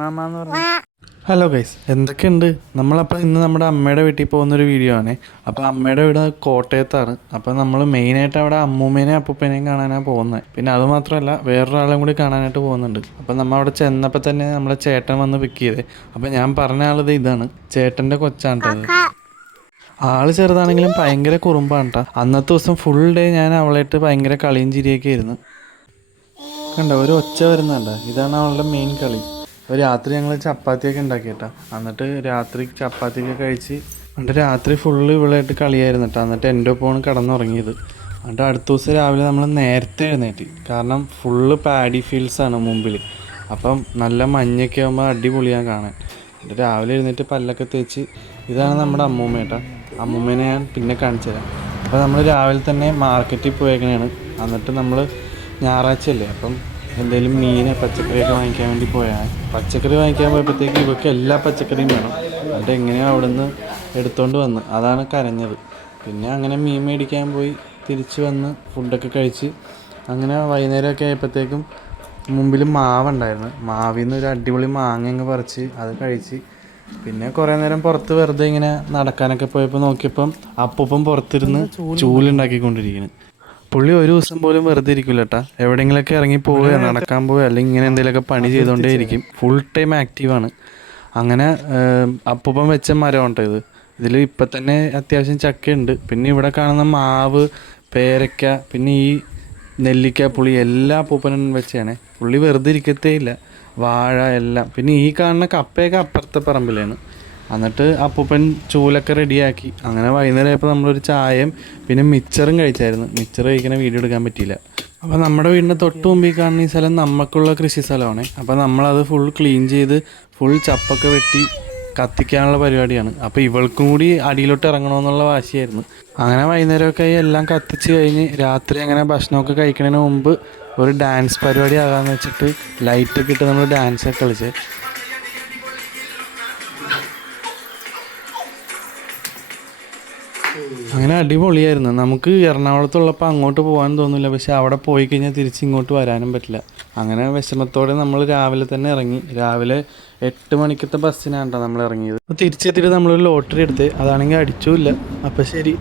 മാമാന്ന് പറഞ്ഞു. Hello guys, എന്തൊക്കെയുണ്ട്? നമ്മളപ്പോൾ ഇന്ന് നമ്മുടെ അമ്മയുടെ വീട്ടിൽ പോകുന്നൊരു വീഡിയോ ആണ്. അപ്പോൾ അമ്മയുടെ വീട് കോട്ടയത്താണ്. അപ്പോൾ നമ്മൾ മെയിനായിട്ട് അവിടെ അമ്മൂമ്മേനെയും അപ്പൂപ്പേനെയും കാണാനാണ് പോകുന്നത്. പിന്നെ അതുമാത്രമല്ല വേറൊരാളും കൂടി കാണാനായിട്ട് പോകുന്നുണ്ട്. അപ്പോൾ നമ്മൾ അവിടെ ചെന്നപ്പോൾ തന്നെ നമ്മളെ ചേട്ടൻ വന്ന് പിക്ക് ചെയ്തേ. അപ്പോൾ ഞാൻ പറഞ്ഞ ആളത് ഇതാണ്, ചേട്ടൻ്റെ കൊച്ചാണ്ടത്. ആള് ചെറുതാണെങ്കിലും ഭയങ്കര കുറുമ്പാണ് കേട്ടോ. അന്നത്തെ ദിവസം ഫുൾ ഡേ ഞാൻ അവളായിട്ട് ഭയങ്കര കളിയും ചിരിയൊക്കെ ആയിരുന്നു. കണ്ടോ, ഒരു ഒച്ച വരുന്നുണ്ട്, ഇതാണ് അവളുടെ മെയിൻ കളി. അപ്പോൾ രാത്രി ഞങ്ങൾ ചപ്പാത്തിയൊക്കെ ഉണ്ടാക്കിയിട്ടാ. എന്നിട്ട് രാത്രി ചപ്പാത്തിയൊക്കെ കഴിച്ച് എന്നിട്ട് രാത്രി ഫുള്ള് ഇവളായിട്ട് കളിയായിരുന്നു കേട്ടോ. എന്നിട്ട് എൻ്റെ ഒപ്പമാണ് കിടന്നുറങ്ങിയത്. എന്നിട്ട് അടുത്ത ദിവസം രാവിലെ നമ്മൾ നേരത്തെ എഴുന്നേറ്റ്, കാരണം ഫുള്ള് പാഡി ഫീൽഡ്സാണ് മുമ്പിൽ. അപ്പം നല്ല മഞ്ഞൊക്കെ ആകുമ്പോൾ അടിപൊളിയാണ് കാണാൻ. എന്നിട്ട് രാവിലെ എഴുന്നേറ്റ് പല്ലൊക്കെ തേച്ച്, ഇതാണ് നമ്മുടെ അമ്മൂമ്മ കേട്ടോ. അമ്മൂമ്മേനെ ഞാൻ പിന്നെ കാണിച്ചു തരാം. അപ്പോൾ നമ്മൾ രാവിലെ തന്നെ മാർക്കറ്റിൽ പോയേക്കണേണ്. എന്നിട്ട് നമ്മൾ ഞായറാഴ്ചയല്ലേ, അപ്പം എന്തെങ്കിലും മീന് പച്ചക്കറിയൊക്കെ വാങ്ങിക്കാൻ വേണ്ടി പോയാൽ, പച്ചക്കറി വാങ്ങിക്കാൻ പോയപ്പോഴത്തേക്ക് ഇവർക്ക് എല്ലാ പച്ചക്കറിയും വേണം. എന്നിട്ട് എങ്ങനെയോ അവിടെ നിന്ന് എടുത്തുകൊണ്ട് വന്ന്, അതാണ് കരഞ്ഞത്. പിന്നെ അങ്ങനെ മീൻ മേടിക്കാൻ പോയി തിരിച്ച് വന്ന് ഫുഡൊക്കെ കഴിച്ച് അങ്ങനെ വൈകുന്നേരമൊക്കെ ആയപ്പോഴത്തേക്കും മുമ്പിൽ മാവുണ്ടായിരുന്നു. മാവിൽ നിന്ന് ഒരു അടിപൊളി മാങ്ങ അങ്ങ് പറിച്ച് അത് കഴിച്ച് പിന്നെ കുറേ നേരം പുറത്ത് വെറുതെ ഇങ്ങനെ നടക്കാനൊക്കെ പോയപ്പോൾ നോക്കിയപ്പം അപ്പൂപ്പം പുറത്തിരുന്ന് ചൂലുണ്ടാക്കിക്കൊണ്ടിരിക്കുന്നു. പുള്ളി ഒരു ദിവസം പോലും വെറുതെ ഇരിക്കില്ല കേട്ടോ. എവിടെയെങ്കിലുമൊക്കെ ഇറങ്ങി പോവുക, നടക്കാൻ പോവുക, അല്ലെങ്കിൽ ഇങ്ങനെ എന്തെങ്കിലുമൊക്കെ പണി ചെയ്തുകൊണ്ടേ ഇരിക്കും. ഫുൾ ടൈം ആക്റ്റീവാണ്. അങ്ങനെ അപ്പൂപ്പൻ വെച്ച മരം ഉണ്ട് ഇത്. ഇതിൽ ഇപ്പം തന്നെ അത്യാവശ്യം ചക്കയുണ്ട്. പിന്നെ ഇവിടെ കാണുന്ന മാവ്, പേരയ്ക്ക, പിന്നെ ഈ നെല്ലിക്ക, പുളി എല്ലാം അപ്പൂപ്പനും വെച്ചാണ്. പുള്ളി വെറുതെ ഇരിക്കത്തേ ഇല്ല. വാഴ എല്ലാം. പിന്നെ ഈ കാണുന്ന കപ്പയൊക്കെ അപ്പുറത്തെ പറമ്പിലാണ്. എന്നിട്ട് അപ്പൂപ്പൻ ചൂലൊക്കെ റെഡിയാക്കി. അങ്ങനെ വൈകുന്നേരം ആയപ്പോൾ നമ്മളൊരു ചായയും പിന്നെ മിച്ചറും കഴിച്ചായിരുന്നു. മിച്ചർ കഴിക്കണ വീഡിയോ എടുക്കാൻ പറ്റിയില്ല. അപ്പോൾ നമ്മുടെ വീടിൻ്റെ തൊട്ട് മുമ്പിൽ കാണുന്ന ഈ സ്ഥലം നമുക്കുള്ള കൃഷി സ്ഥലമാണ്. അപ്പോൾ നമ്മളത് ഫുൾ ക്ലീൻ ചെയ്ത് ഫുൾ ചപ്പൊക്കെ വെട്ടി കത്തിക്കാനുള്ള പരിപാടിയാണ്. അപ്പോൾ ഇവൾക്കും കൂടി അടിയിലോട്ട് ഇറങ്ങണമെന്നുള്ള വാശിയായിരുന്നു. അങ്ങനെ വൈകുന്നേരമൊക്കെ എല്ലാം കത്തിച്ച് കഴിഞ്ഞ് രാത്രി അങ്ങനെ ഭക്ഷണമൊക്കെ കഴിക്കുന്നതിന് മുമ്പ് ഒരു ഡാൻസ് പരിപാടി ആകാമെന്ന് വെച്ചിട്ട് ലൈറ്റൊക്കെ ഇട്ട് നമ്മൾ ഡാൻസൊക്കെ കളിച്ച് അങ്ങനെ അടിപൊളിയായിരുന്നു. നമുക്ക് എറണാകുളത്തുള്ളപ്പോൾ അങ്ങോട്ട് പോകാൻ തോന്നില്ല, പക്ഷെ അവിടെ പോയി കഴിഞ്ഞാൽ തിരിച്ച് ഇങ്ങോട്ട് വരാനും പറ്റില്ല. അങ്ങനെ വിഷമത്തോടെ നമ്മൾ രാവിലെ തന്നെ ഇറങ്ങി. രാവിലെ 8 മണിക്കത്തെ ബസ്സിനാണ് കേട്ടോ നമ്മൾ ഇറങ്ങിയത്. തിരിച്ചെത്തിയിട്ട് നമ്മളൊരു ലോട്ടറി എടുത്ത്, അതാണെങ്കിൽ അടിച്ചുമില്ല. അപ്പം ശരി.